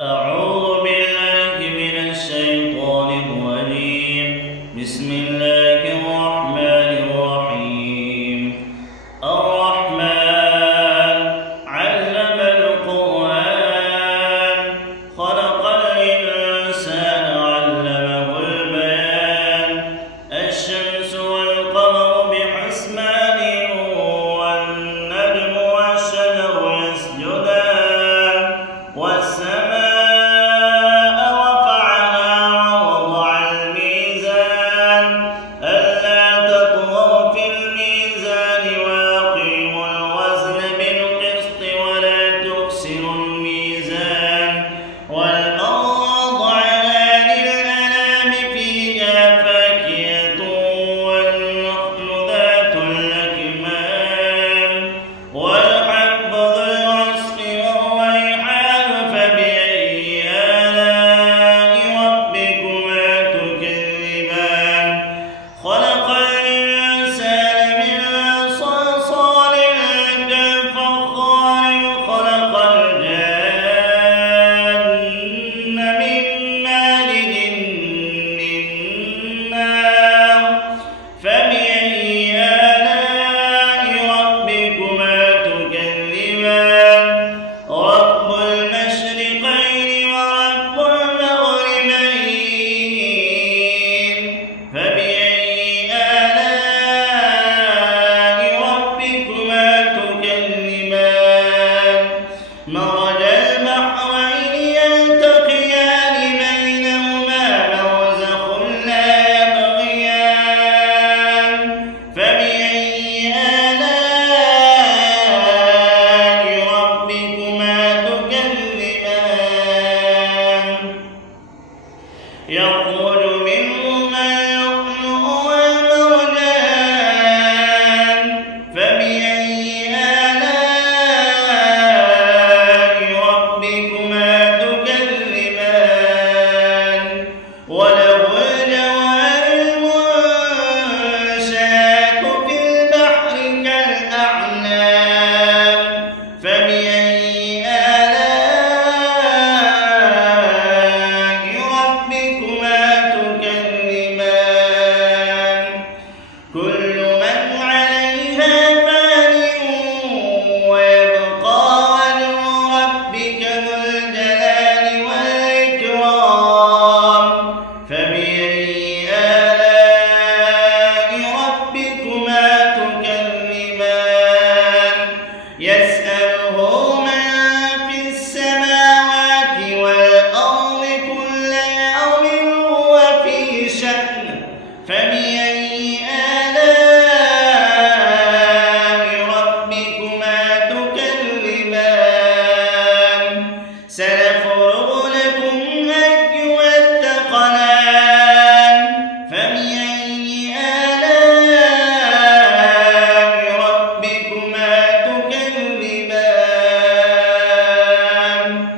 أعوذ بالله من الشيطان الرجيم. بسم الله الرحمن الرحيم. الرحمن علم القرآن خلق الإنسان علمه البيان. الشمس والقمر بحسبان والنجم والشجر يسجدان والسماء مرج البحرين يلتقيان بينهما برزخ لا يبغيان فبأي آلاء ربكما تكذبان يخرج منهما اللؤلؤ والمرجان فبأي وله الجوار المنشآت في البحر كالأعلام فبأي آلاء ربكما تكذبان كل من عليها فان ويبقى وجه ربك ذو الجلال والإكرام فبأي آلاء ربكما تكذبان يسأله من في السماوات والأرض كل يوم هو في شأن فبأي آلاء ربكما تكذبان سنفرغ لكم أيها الثقلان فبأي آلاء ربكما تكذبان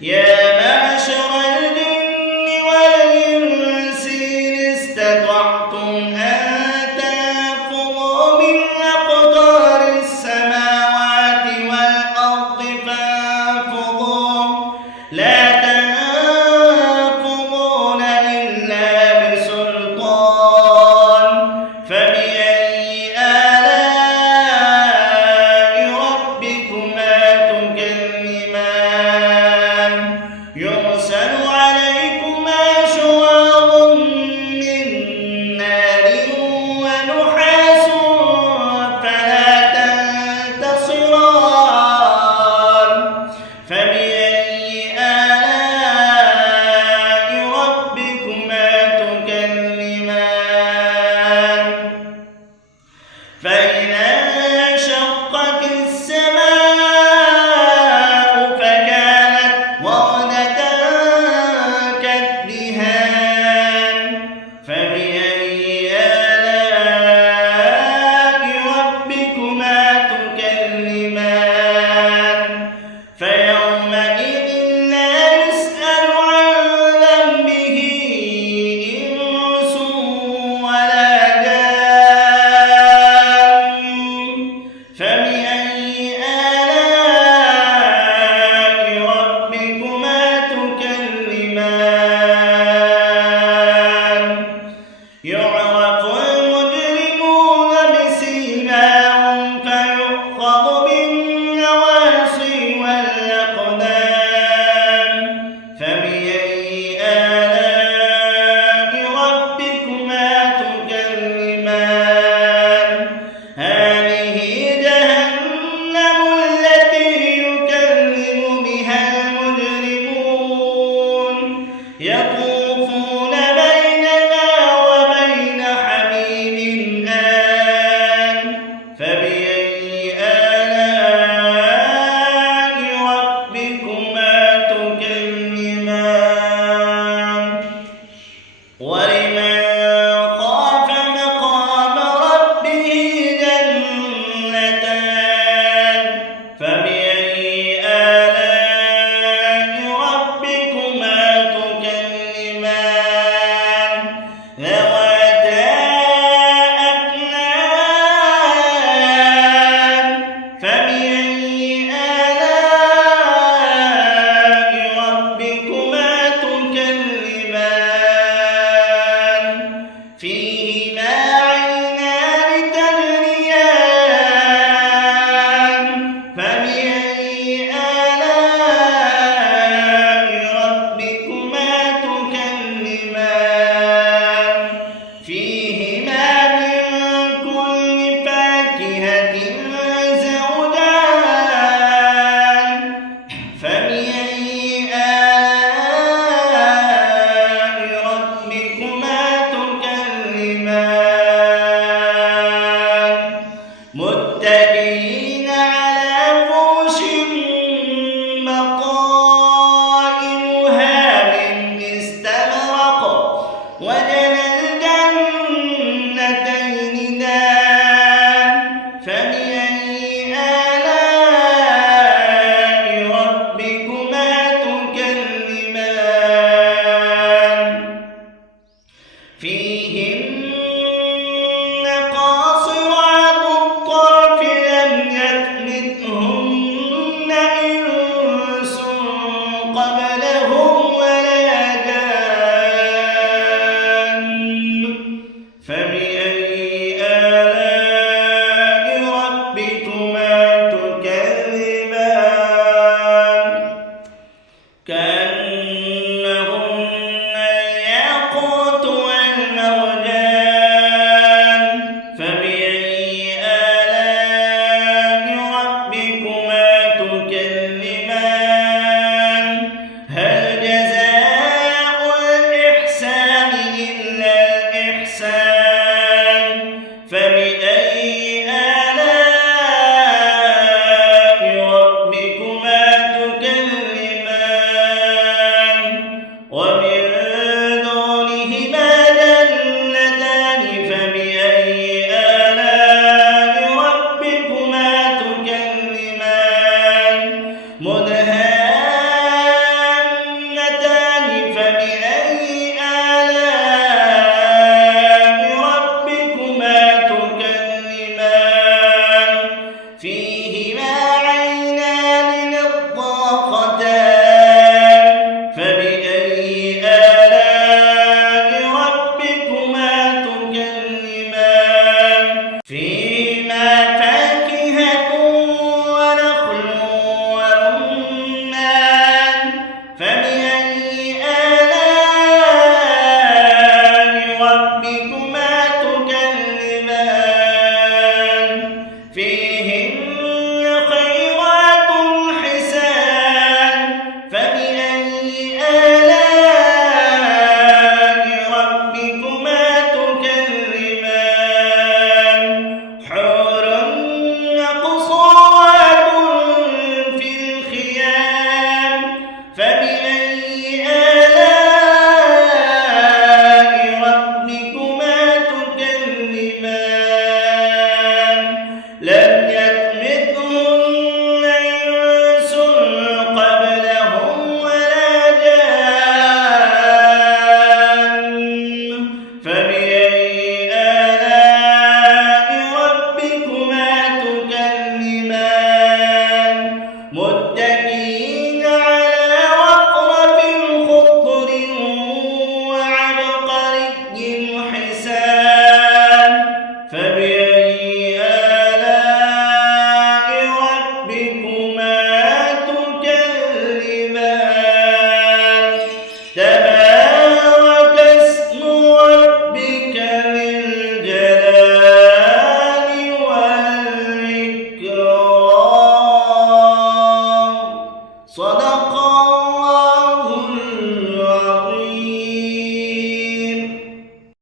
يا معشر الجن والإنس إن استطعتم أن تنفذوا من أقطار السماوات والأرض فانفذوا لا تنفذون إلا بسلطان فبأي آلاء ربكما تكذبان يرسل عليكما شواظ من نار ونحاس فلا تنتصران فبأي